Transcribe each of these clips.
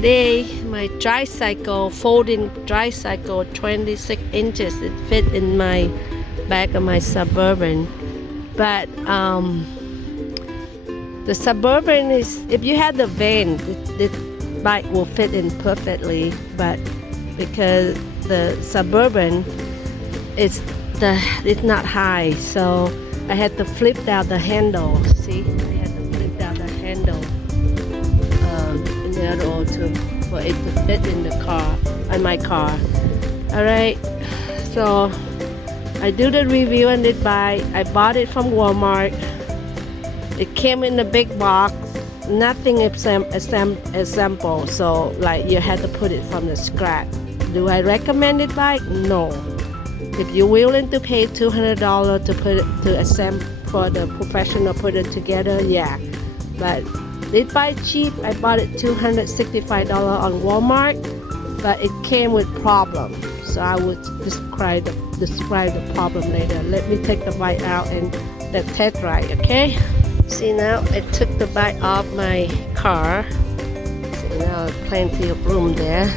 today my tricycle, folding tricycle, 26 inches. It fit in my back of my Suburban. But the Suburban is, if you had the van, the bike will fit in perfectly. But because the Suburban it's not high, so I had to flip down the handle. See, I had to flip down the handle in order for it to fit in the car, in my car. All right, so I do the review on this bike. I bought it from Walmart. It came in a big box, nothing assemble, so like you had to put it from the scratch. Do I recommend it bike? No. If you're willing to pay $200 to put it to assemble for the professional put it together, yeah. But this bike cheap. I bought it $265 on Walmart, but it came with problem. So I would describe the problem later. Let me take the bike out and the test ride, okay? See, now I took the bike off my car. So now plenty of room there.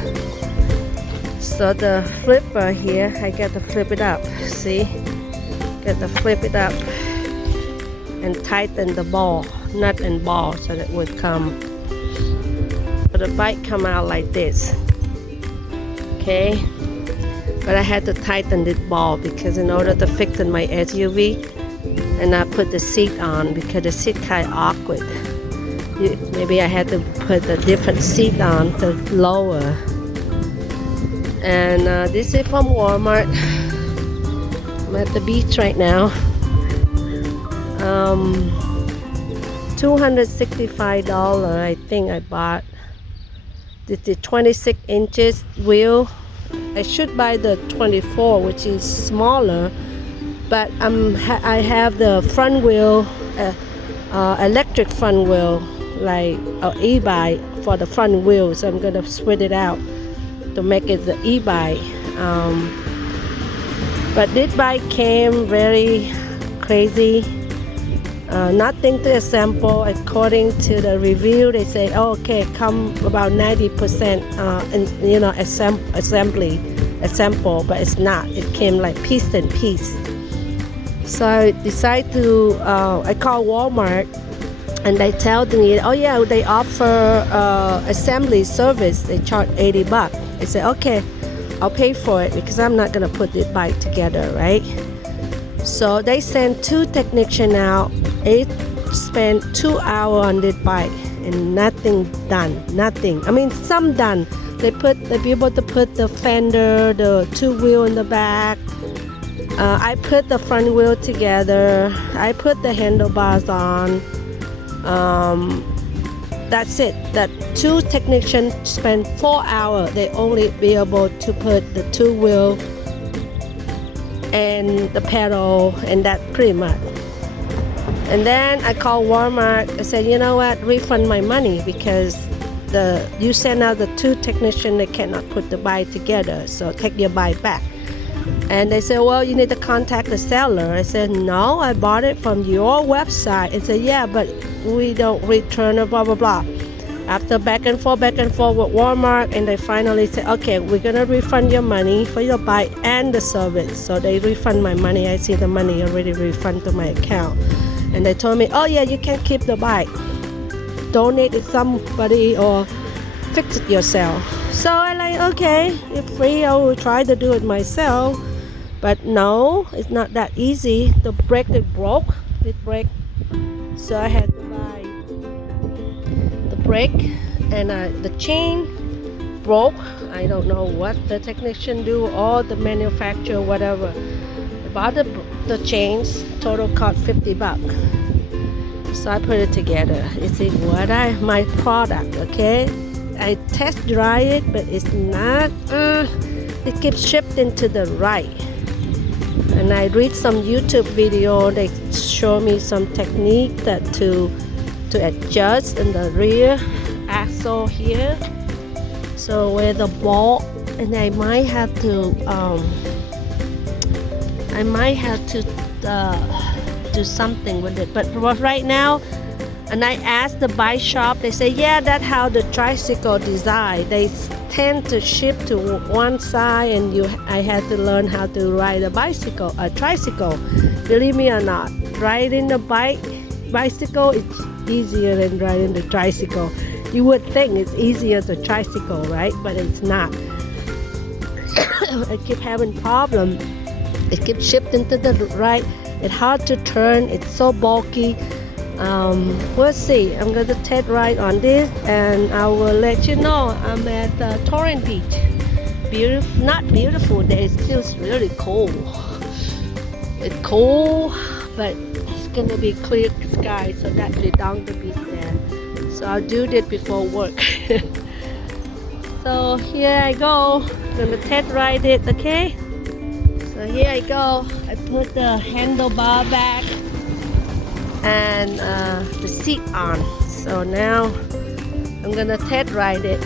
So the flipper here, I got to flip it up. See, got to flip it up and tighten the ball, nut and ball, so that it would come. So the bike come out like this. Okay, but I had to tighten this ball because in order to fix in my SUV, and I put the seat on because the seat kind of awkward. Maybe I had to put a different seat on to lower. And this is from Walmart. I'm at the beach right now. $265 I think I bought. This is 26 inches wheel. I should buy the 24, which is smaller, but I have the front wheel, electric front wheel, like e-bike for the front wheel, so I'm gonna switch it out to make it the e-bike. But this bike came very crazy. Nothing to assemble. According to the review, they say, oh, okay, come about 90% assemble, but it's not. It came like piece and piece. So I decided to, I called Walmart, and they tell me, oh yeah, they offer assembly service. They charge $80. I said, okay, I'll pay for it because I'm not gonna put the bike together, right? So they sent 2 technicians out. It spent 2 hours on this bike and nothing done. Nothing. I mean, some done. They be able to put the fender, the 2 wheel in the back. I put the front wheel together. I put the handlebars on. That's it. That 2 technicians spent 4 hours. They only be able to put the 2 wheel and the pedal, and that pretty much. And then I called Walmart. I said, you know what? Refund my money because you send out the 2 technicians. They cannot put the bike together. So take your bike back. And they said, well, you need to contact the seller. I said, no, I bought it from your website. I said, yeah, but we don't return it, blah, blah, blah. After back and forth with Walmart, and they finally said, okay, we're going to refund your money for your bike and the service. So they refund my money. I see the money already refunded to my account. And they told me, oh yeah, you can keep the bike. Donate it to somebody or fix it yourself. So I'm like, okay, if free, I will try to do it myself. But no, it's not that easy. The brake, it broke. It broke. So I had to buy the brake, and the chain broke. I don't know what the technician do or the manufacturer, whatever. I bought the chains. Total cost $50. So I put it together. You see what my product, okay? I test drive it, but it's not. It keeps shifting to the right. And I read some YouTube video. They show me some technique to adjust in the rear axle here. So where the ball, and I might have to do something with it. But right now, And I asked the bike shop, they say, yeah, that's how the tricycle design. They tend to shift to one side, and I had to learn how to ride a tricycle. Believe me or not, riding a bicycle is easier than riding the tricycle. You would think it's easier the tricycle, right? But it's not. I keep having problem. It keeps shifting to the right. It's hard to turn. It's so bulky. We'll see. I'm going to test ride on this, and I will let you know. I'm at Torrent Beach. Beautiful, not beautiful day. It's still really cold. It's cold, but it's going to be clear sky, so that's the down the beach there. So I'll do that before work. So here I go. I'm going to test ride it, okay? So here I go. I put the handlebar back and the seat on. So now I'm gonna test ride it.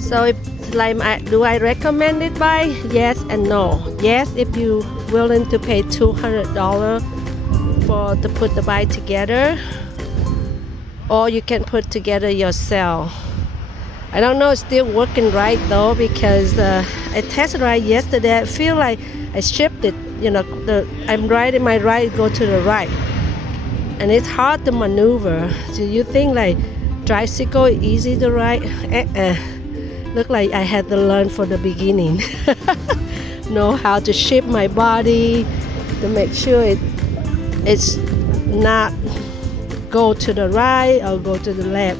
So if do I recommend it by? Yes and no. Yes, if you willing to pay $200 to put the bike together, or you can put together yourself. I don't know, it's still working right though, because I tested ride yesterday. I feel like I shifted, I'm riding my right, go to the right. And it's hard to maneuver. So you think like tricycle is easy to ride? Look like I had to learn from the beginning. Know how to shape my body to make sure it's not go to the right or go to the left.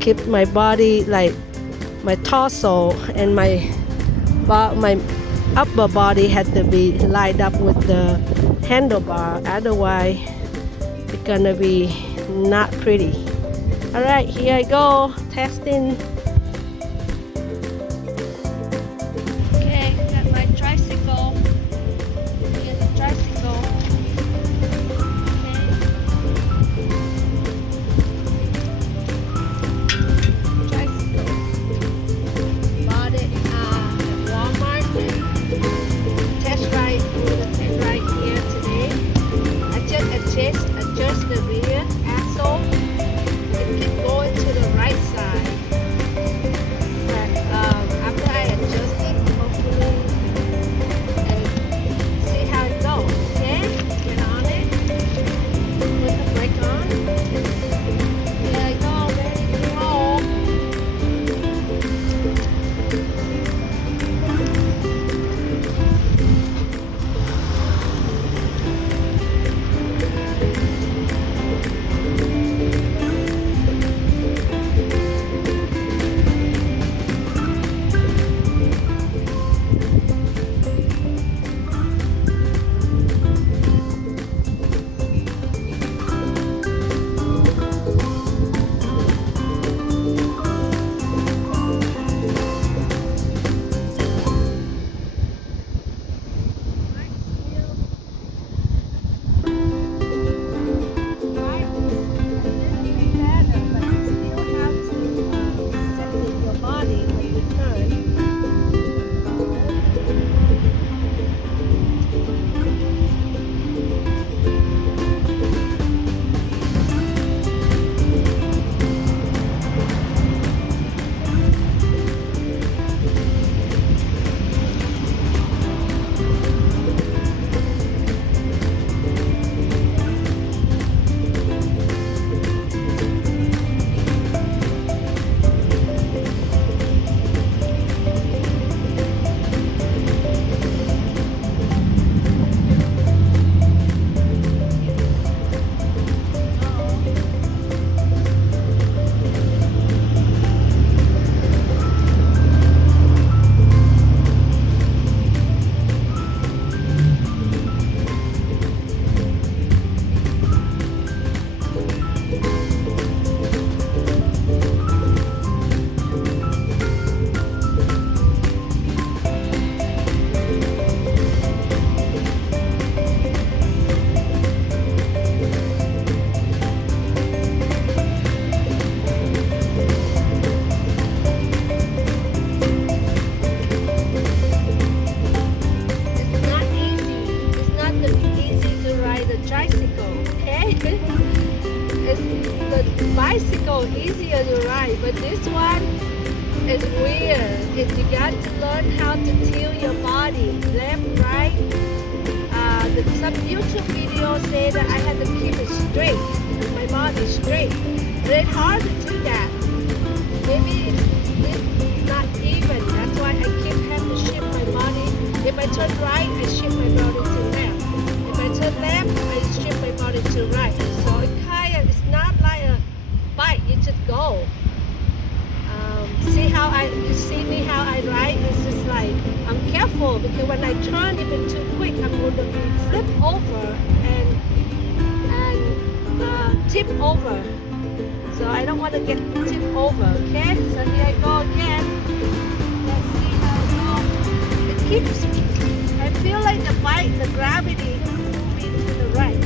Keep my body, like my torso and my upper body had to be lined up with the handlebar. Otherwise it's gonna be not pretty. All right, here I go, testing. Okay, got my tricycle. Here's the tricycle. Okay. Tricycle. Bought it at Walmart. Test ride here today. I just adjust the rear axle. It keep going to the right side. the bicycle easier to ride, but this one is weird. You got to learn how to tilt your body left, right. Some YouTube videos say that I have to keep it straight, my body straight. But it's hard to do that. Maybe it's not even. That's why I keep having to shift my body. If I turn right, I shift my body to left. If I turn left, I shift my body to right. So it's not like a bike. You just go. You see me how I ride? It's just like I'm careful because when I turn even too quick, I'm going to flip over and tip over. So I don't want to get tipped over. Okay, so here I go again. Let's see how it goes. It keeps. I feel like the bike, the gravity moving to the right.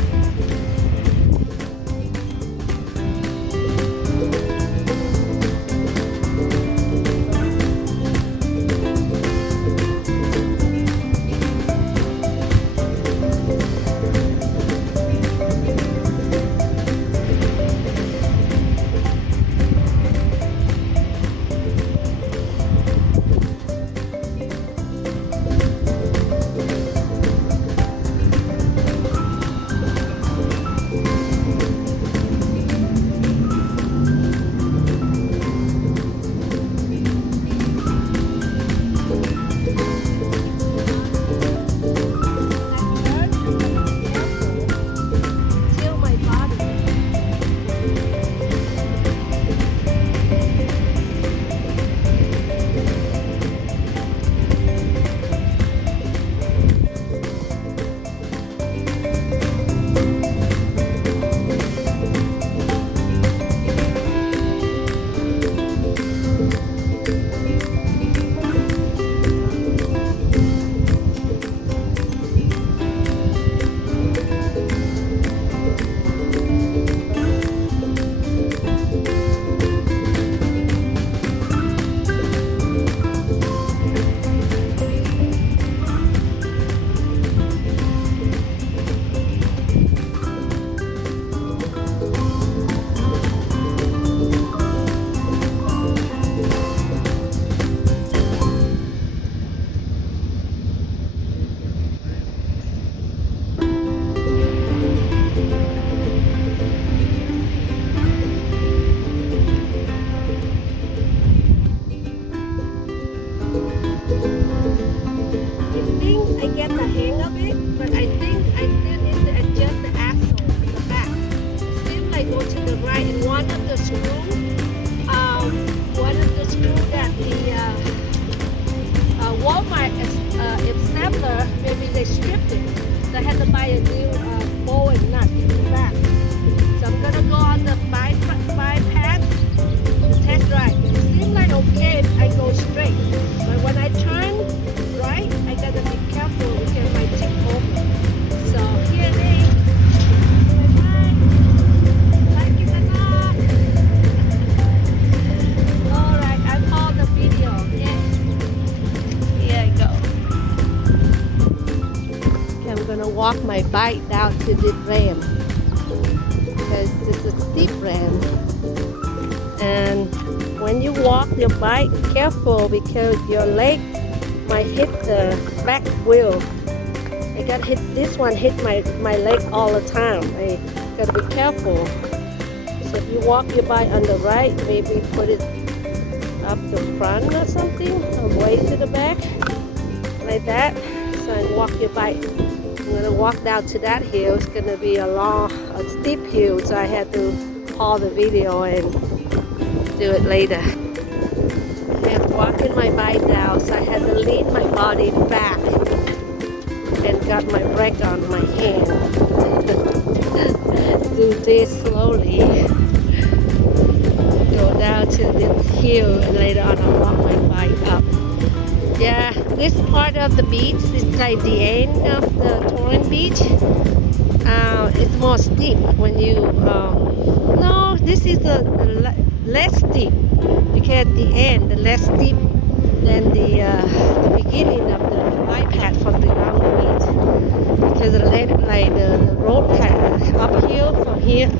Maybe they stripped it. So I had to buy a new bowl and nut in the back. So I'm gonna go on the bypass to test drive. It seems like okay if I go straight, but when I turn right, I gotta be careful because I might tip over. So here it is. Bye-bye. Like it or not. All right, I paused the video. Okay. Here I go. I'm gonna walk my bike down to the ramp because it's a steep ramp, and when you walk your bike, careful because your leg might hit the back wheel. I got hit. This one hit my leg all the time. I gotta be careful. So if you walk your bike on the right, maybe put it up the front or something, or way to the back, like that. So I walk your bike. I'm gonna walk down to that hill. It's gonna be a steep hill, so I had to pause the video and do it later. I'm walking my bike down, so I had to lean my body back and got my brake on my hand. Do this slowly. Go down to this hill, and later on I'll walk my bike up. Yeah, this part of the beach is like the end of the Torrent Beach. It's more steep when you, no, this is the less steep, because at the end, the less steep than the beginning of the bypass from the ground beach. Because the road kind of uphill from here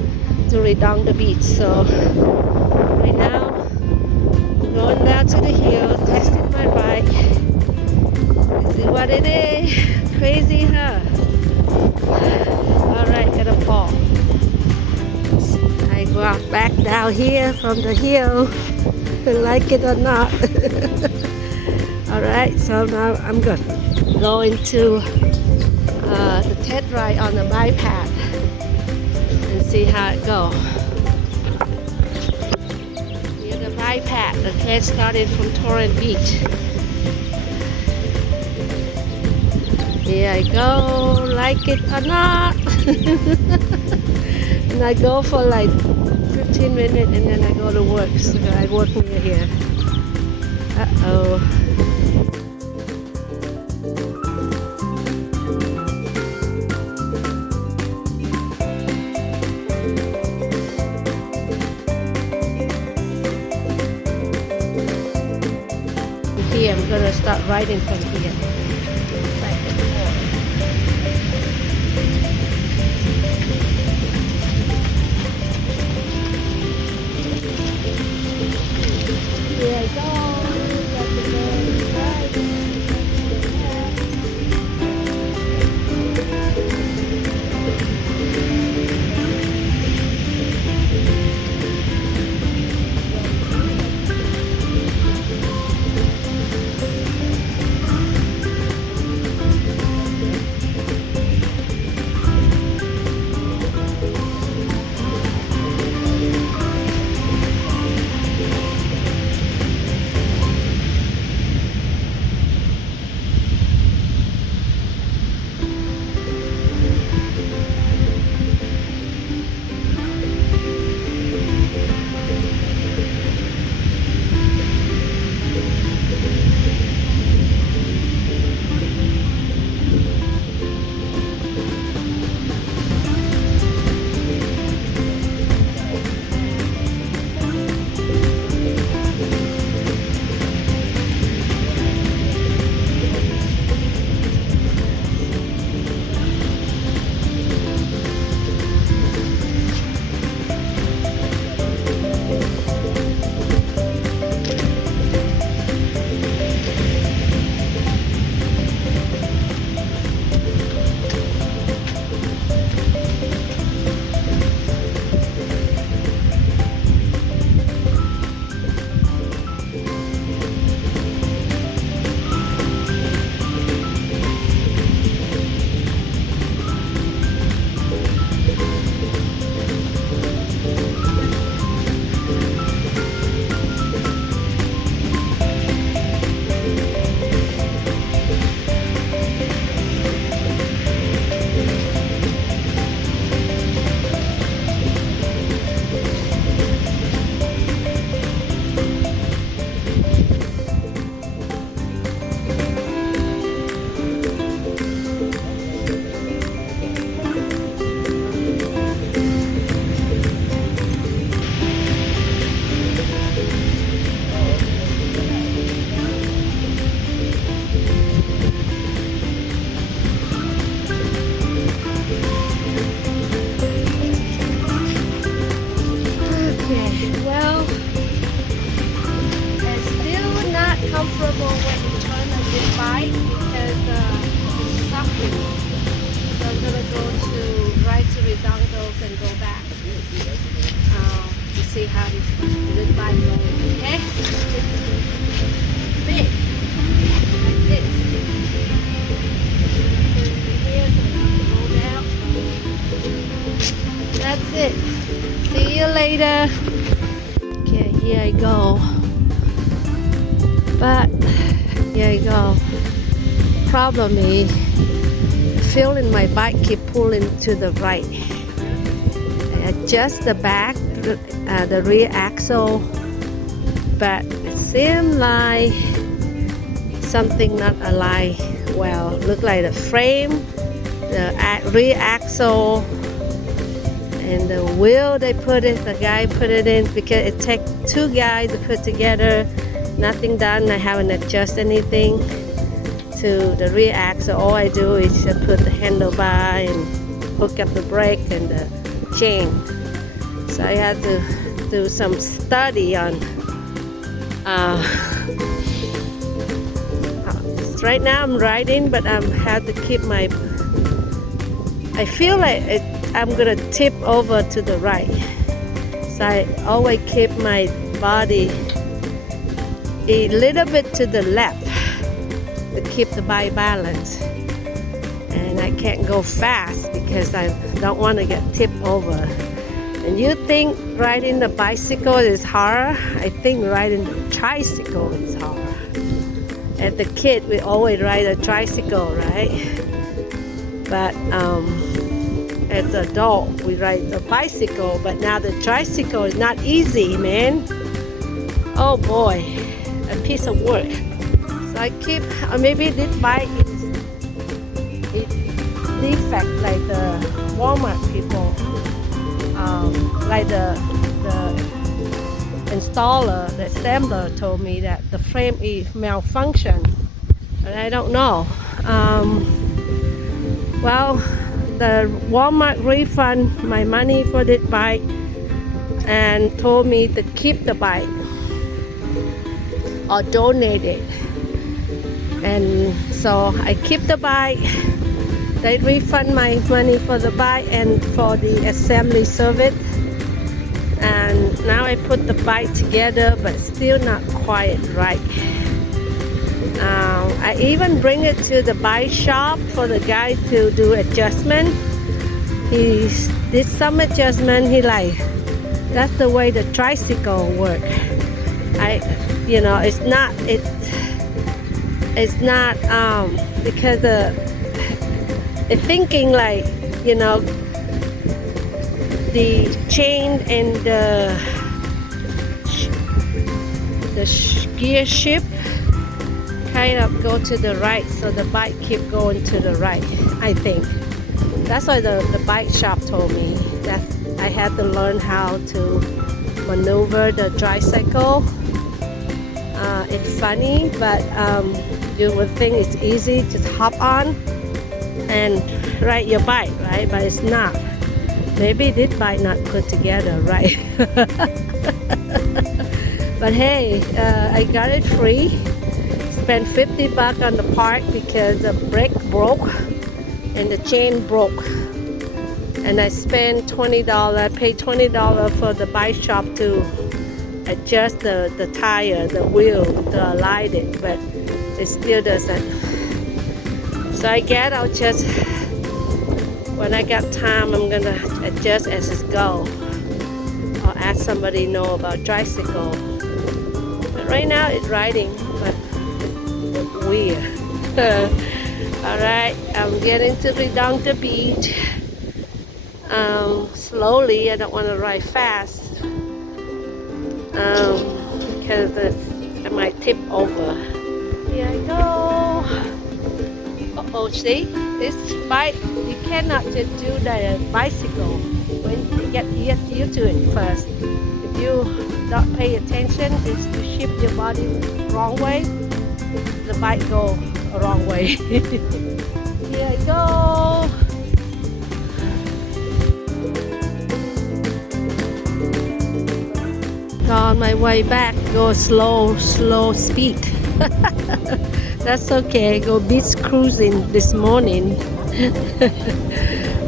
to Redong the beach. So right now, I'm going down to the hill, testing my bike. This is what it is. Crazy, huh? Alright, gonna fall. I go out back down here from the hill, like it or not. Alright, so now I'm going to go into the test ride on the bike path and see how it goes. Here's the bike path. The test started from Torrent Beach. Here I go, like it or not. And I go for like 15 minutes and then I go to work. So I work near here. Uh-oh. Here, I'm gonna start riding from here. Back and forth. Here I go. Let the girl ride. comfortable when you turn on this bike because it's sucking. So I'm gonna go to right to Redondos and go back to see how this bike goes. Okay? Big like this. Here's a go down. That's it. See you later. Okay, here I go. But here I go. Problem is, feeling my bike keep pulling to the right. I adjust the back, the rear axle, but it seems like something not aligned well. Look like the frame, the rear axle, and the wheel they put it. The guy put it in because it takes two guys to put together. Nothing done. I haven't adjusted anything to the rear axle. All I do is just put the handlebar and hook up the brake and the chain. So I had to do some study on right now I'm riding, but I'm had to keep my I feel like I'm gonna tip over to the right, so I always keep my body a little bit to the left to keep the bike balance. And I can't go fast because I don't want to get tipped over. And you think riding the bicycle is hard? I think riding the tricycle is hard. As a kid, we always ride a tricycle, right? But as an adult, we ride a bicycle. But now the tricycle is not easy, man. Oh boy, a piece of work. So I keep, maybe this bike is defect like the Walmart people, like the installer, the assembler told me that the frame is malfunction, but I don't know. Well, the Walmart refund my money for this bike and told me to keep the bike or donate it. And so I keep the bike. They refund my money for the bike and for the assembly service. And now I put the bike together, but still not quite right. I even bring it to the bike shop for the guy to do adjustment. He did some adjustment. He like, that's the way the tricycle work. It's not because it's thinking like, the chain and the gear shift kind of go to the right, so the bike keep going to the right. I think that's why the bike shop told me that I had to learn how to maneuver the tricycle. It's funny, but you would think it's easy, just hop on and ride your bike, right? But it's not. Maybe this bike not put together right. But hey, I got it free. Spent $50 on the park because the brake broke and the chain broke. And I spent $20, paid $20 for the bike shop to adjust the tire, the wheel, to align it, but it still doesn't. So I guess I'll just, when I got time, I'm gonna adjust as it go, or ask somebody know about tricycle. But right now it's riding, but it's weird. Alright, I'm getting to Redondo Beach. Slowly, I don't want to ride fast because I might tip over. Here I go. Oh, see, this bike, you cannot just do the bicycle when you get used to it first. If you don't pay attention, if you shift your body wrong way, the bike go a wrong way. Here I go. On my way back, go slow speed. That's okay. Go beach cruising this morning.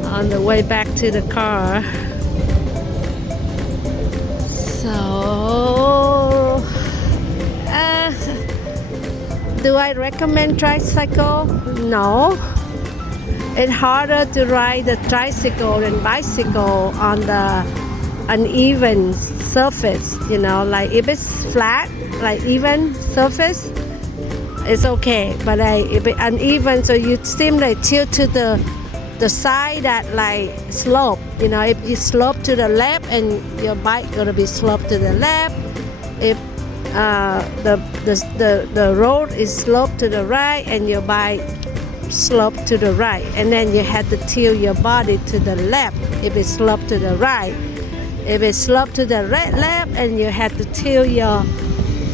On the way back to the car. So, do I recommend tricycle? No. It's harder to ride the tricycle than bicycle on the uneven surface, like if it's flat, like even surface, it's okay. But if it's uneven, so you seem like tilt to the side that like slope. If you slope to the left, and your bike gonna be sloped to the left. If the road is sloped to the right, and your bike sloped to the right, and then you have to tilt your body to the left if it's sloped to the right. If it's sloped to the left, and you have to tilt your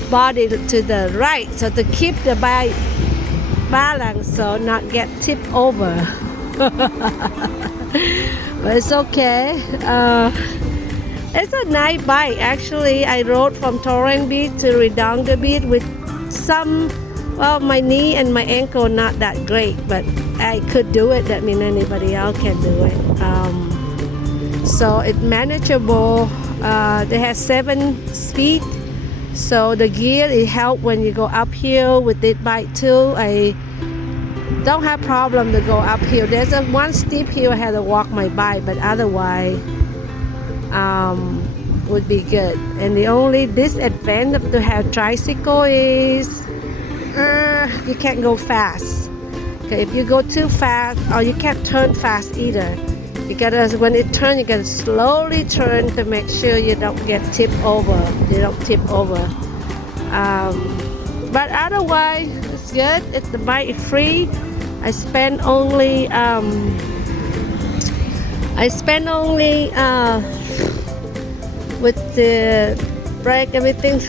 body to the right, so to keep the bike balance, so not get tipped over. But it's okay. It's a nice bike. Actually, I rode from Torrent Beach to Redondo Beach with some, well, my knee and my ankle not that great, but I could do it. That means anybody else can do it. So it's manageable. They have 7 speed. So the gear, it helps when you go uphill with this bike too. I don't have problem to go uphill. There's one steep hill I had to walk my bike, but otherwise would be good. And the only disadvantage to have tricycle is you can't go fast. Okay, if you go too fast, or you can't turn fast either. You gotta, when it turns, you gotta slowly turn to make sure you don't get tipped over. You don't tip over. But otherwise, it's good. The bike is free. I spend only with the brake, everything,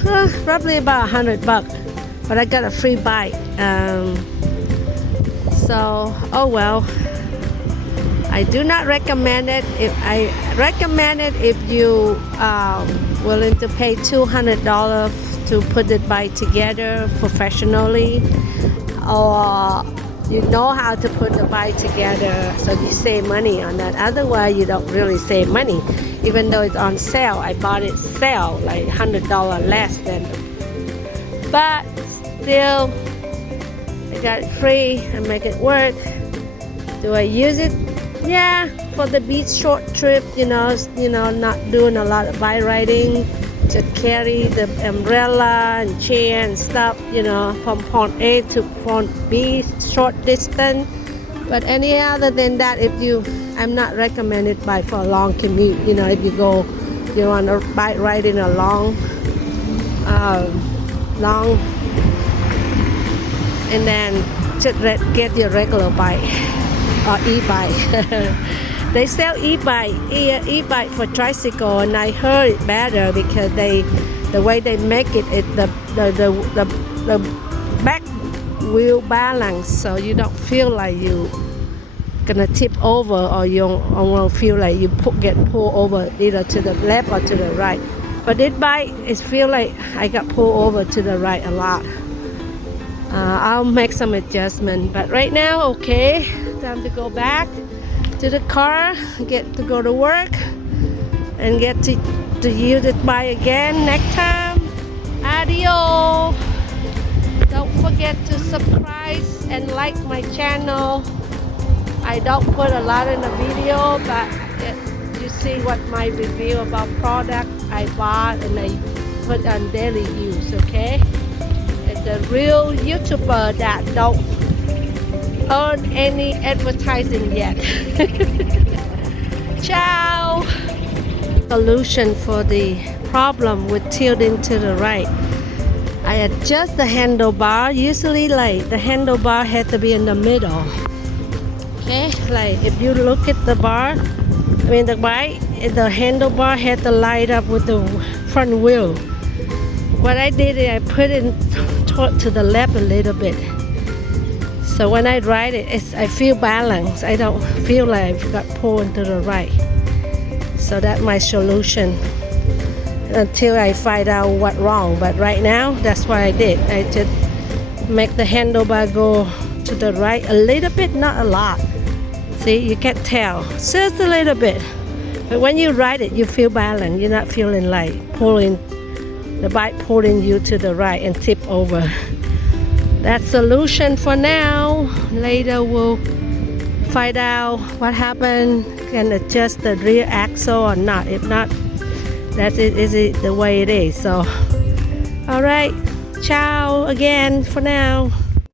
probably about $100. But I got a free bike. So, oh well. I do not recommend it. I recommend it if you willing to pay $200 to put the bike together professionally, or you know how to put the bike together, so you save money on that. Otherwise, you don't really save money. Even though it's on sale, I bought it sale, like $100 less than. But still, I got it free and make it work. Do I use it? Yeah, for the beach short trip, you know, not doing a lot of bike riding, just carry the umbrella and chair and stuff, you know, from point A to point B, short distance. But any other than that, I'm not recommended bike for a long commute. You know, if you want to bike riding a long, and then just get your regular bike. Or e-bike. They sell e-bike for tricycle, and I heard it better because the way they make it, the back wheel balance, so you don't feel like you gonna tip over, or you won't feel like you get pulled over either to the left or to the right. But this bike, it feel like I got pulled over to the right a lot. I'll make some adjustment, but right now, okay. Time to go back to the car, get to go to work, and get to use it bike again next time. Adios. Don't forget to subscribe and like my channel. I don't put a lot in the video, but you see what my review about product I bought and I put on daily use, okay? It's a real YouTuber that don't earn any advertising yet. Ciao. Solution for the problem with tilting to the right. I adjust the handlebar. Usually, like, the handlebar has to be in the middle. Okay, like if you look at the bar, the bike, the handlebar had to line up with the front wheel. What I did is I put it to the left a little bit. So when I ride it, I feel balanced. I don't feel like I've got pulled to the right. So that's my solution until I find out what's wrong. But right now, that's what I did. I just make the handlebar go to the right a little bit, not a lot. See, you can't tell, just a little bit. But when you ride it, you feel balanced. You're not feeling like the bike pulling you to the right and tip over. That's solution for now. Later we'll find out what happened. Can adjust the rear axle or not. If not, that's it. Is it the way it is? So, all right. Ciao again for now.